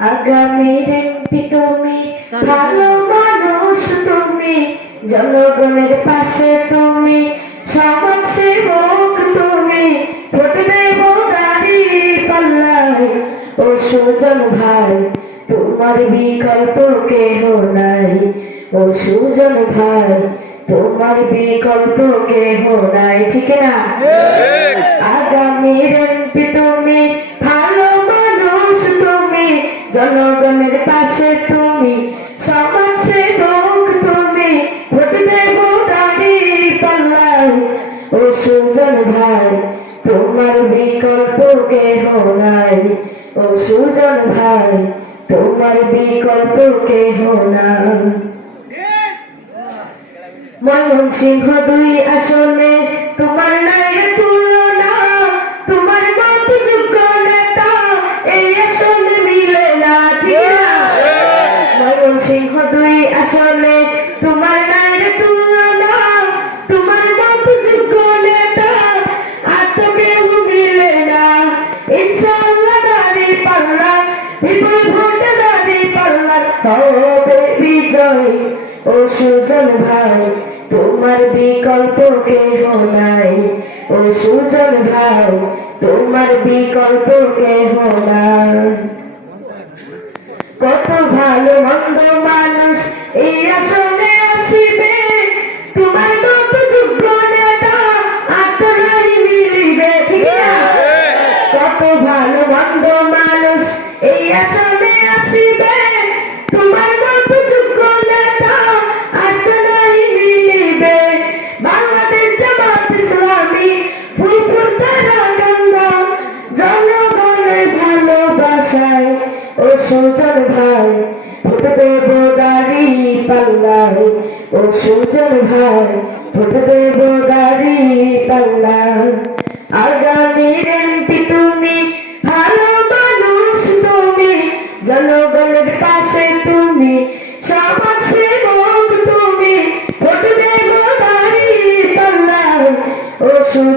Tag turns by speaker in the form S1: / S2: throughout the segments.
S1: আগামীর এমপি তুমি, ভালো মানুষ তুমি, জনগণের পাশে তুমি, সমাজ সেবক তুমি, ভোট দেব দাঁড়ি পাল্লায়, ও সুজন ভাই, তোমার বিকল্প কেহ নাই? ও সুজন ভাই, তোমার বিকল্প কেহ নাই, ঠিক না জনগণের পাশে তুমি, সমাজ সেবক তুমি, ভোট দেব দাঁড়ি পাল্লাই ও সুজন ভাই, তোমার বিকল্প কেহ নাই। ও সুজন ভাই, তোমার বিকল্প কেহ নাই। ময়মনসিংহ দুই আসনে তোমার নাই তুলনা ময়মনসিংহ দুই আসনে তোমার নাই তুলনা, তোমার মত যোগ্য নেতা আর তো কেউ মিলে না। ইনশাআল্লাহ দাঁড়ি পাল্লা বিপুল ভোটে দাঁড়ি পাল্লা হবে বিজয় ও সুজন ভাই, তোমার বিকল্প কেহ নাই। ও সুজন ভাই, তোমার বিকল্প কেহ নাই। কত ভালো মন্দ ভালো মানুষ এই আসনে আসিবে। তোমার মত যোগ্য নেতা আত্মনাই মিলিবে। বাংলাদেশ জামাত ইসলামী ও সুজন ভাই ভোট দেব দাড়ি ও সুজন ভাই ভোট দেব দাড়ি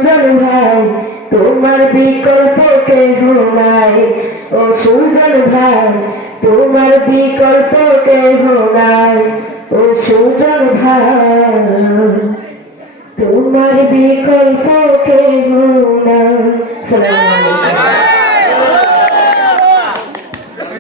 S1: সুজন ভাই, তোমার বিকল্প কেহ নাই ও সুজন ভাই, তোমার বিকল্প কেহ নাই ও সুজন ভাই, তোমার বিকল্প কেহ নাই